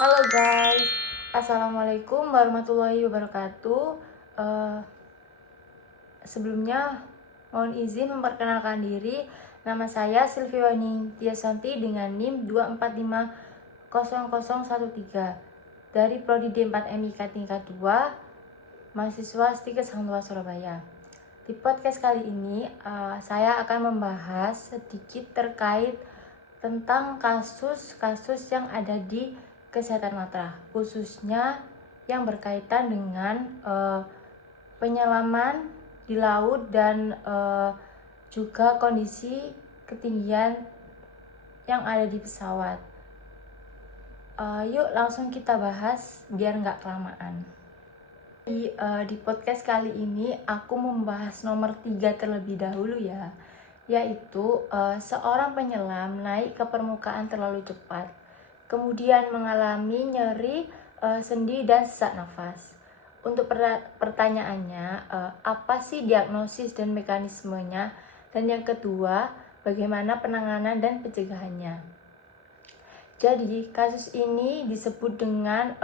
Halo guys, Assalamualaikum warahmatullahi wabarakatuh. Eh, Sebelumnya mohon izin memperkenalkan diri. Nama saya Silviwani Tiasanti dengan NIM 2450013 dari Prodi D4 MIK tingkat 2, mahasiswa Stikes Hang Tuah Surabaya. Di podcast kali ini saya akan membahas sedikit terkait tentang kasus-kasus yang ada di kesehatan mata, khususnya yang berkaitan dengan penyelaman di laut dan juga kondisi ketinggian yang ada di pesawat. Yuk langsung kita bahas biar nggak kelamaan. Di podcast kali ini aku membahas nomor 3 terlebih dahulu ya, yaitu seorang penyelam naik ke permukaan terlalu cepat, kemudian mengalami nyeri sendi dan sesak nafas. Untuk pertanyaannya, apa sih diagnosis dan mekanismenya? Dan yang kedua, bagaimana penanganan dan pencegahannya? Jadi, kasus ini disebut dengan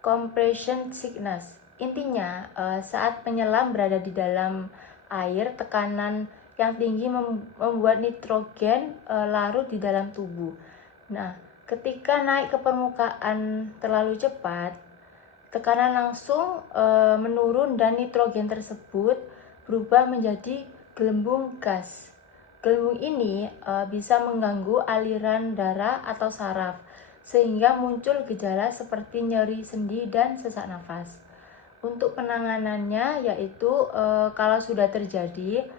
compression sickness. Intinya, saat penyelam berada di dalam air, tekanan yang tinggi membuat nitrogen larut di dalam tubuh. Nah, ketika naik ke permukaan terlalu cepat, tekanan langsung menurun dan nitrogen tersebut berubah menjadi gelembung gas. Gelembung ini bisa mengganggu aliran darah atau saraf, sehingga muncul gejala seperti nyeri sendi dan sesak nafas. Untuk penanganannya yaitu kalau sudah terjadi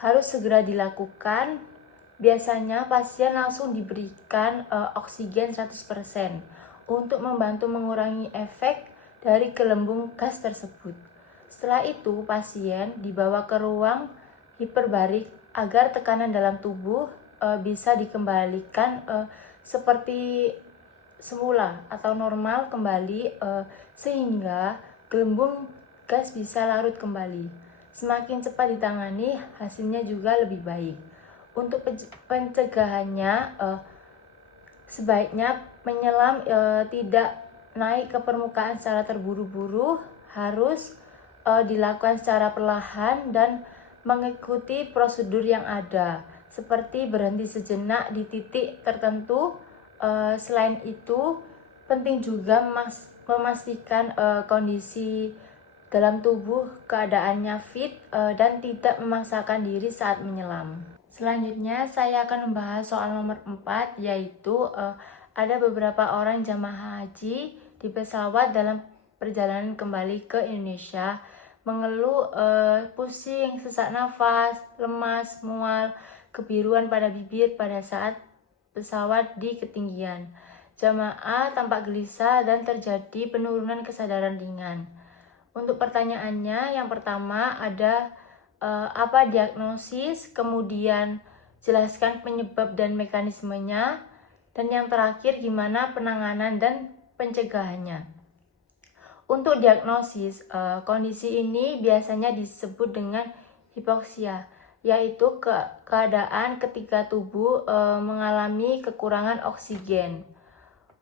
harus segera dilakukan. Biasanya pasien langsung diberikan oksigen 100% untuk membantu mengurangi efek dari gelembung gas tersebut. Setelah itu pasien dibawa ke ruang hiperbarik agar tekanan dalam tubuh bisa dikembalikan seperti semula atau normal kembali, sehingga gelembung gas bisa larut kembali. Semakin cepat ditangani, hasilnya juga lebih baik. Untuk pencegahannya, sebaiknya penyelam tidak naik ke permukaan secara terburu-buru, harus dilakukan secara perlahan dan mengikuti prosedur yang ada, seperti berhenti sejenak di titik tertentu. Selain itu, penting juga memastikan kondisi dalam tubuh keadaannya fit dan tidak memaksakan diri saat menyelam. Selanjutnya saya akan membahas soal nomor 4, yaitu ada beberapa orang jamaah haji di pesawat dalam perjalanan kembali ke Indonesia mengeluh pusing, sesak nafas, lemas, mual, kebiruan pada bibir pada saat pesawat di ketinggian. Jamaah tampak gelisah dan terjadi penurunan kesadaran ringan. Untuk pertanyaannya, yang pertama ada apa diagnosis, kemudian jelaskan penyebab dan mekanismenya, dan yang terakhir gimana penanganan dan pencegahannya. Untuk diagnosis, kondisi ini biasanya disebut dengan hipoksia, yaitu keadaan ketika tubuh mengalami kekurangan oksigen.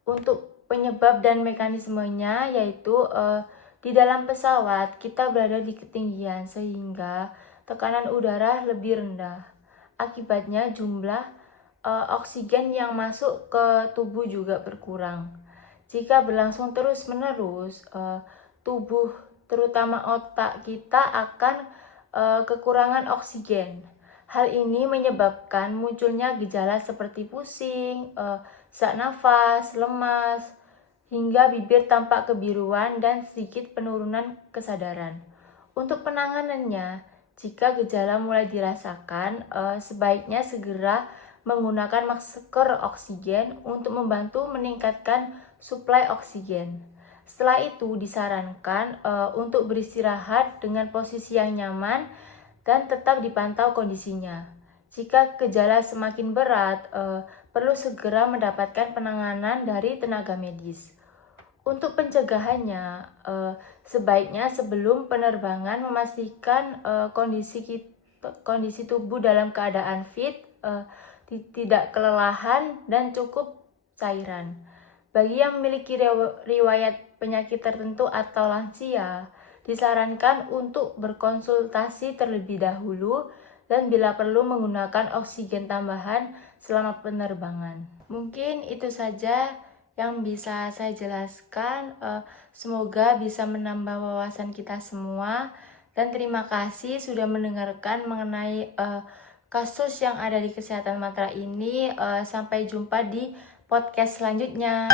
Untuk penyebab dan mekanismenya yaitu di dalam pesawat kita berada di ketinggian sehingga tekanan udara lebih rendah. Akibatnya jumlah oksigen yang masuk ke tubuh juga berkurang. Jika berlangsung terus-menerus, tubuh terutama otak kita akan kekurangan oksigen. Hal ini menyebabkan munculnya gejala seperti pusing, sesak nafas, lemas, hingga bibir tampak kebiruan dan sedikit penurunan kesadaran. Untuk penanganannya, jika gejala mulai dirasakan, sebaiknya segera menggunakan masker oksigen untuk membantu meningkatkan suplai oksigen. Setelah itu disarankan untuk beristirahat dengan posisi yang nyaman dan tetap dipantau kondisinya. Jika gejala semakin berat, perlu segera mendapatkan penanganan dari tenaga medis. Untuk pencegahannya, sebaiknya sebelum penerbangan memastikan kondisi tubuh dalam keadaan fit, tidak kelelahan dan cukup cairan. Bagi yang memiliki riwayat penyakit tertentu atau lansia, disarankan untuk berkonsultasi terlebih dahulu dan bila perlu menggunakan oksigen tambahan selama penerbangan. Mungkin itu saja yang bisa saya jelaskan. Semoga bisa menambah wawasan kita semua, dan terima kasih sudah mendengarkan mengenai kasus yang ada di kesehatan mata ini. Sampai jumpa di podcast selanjutnya.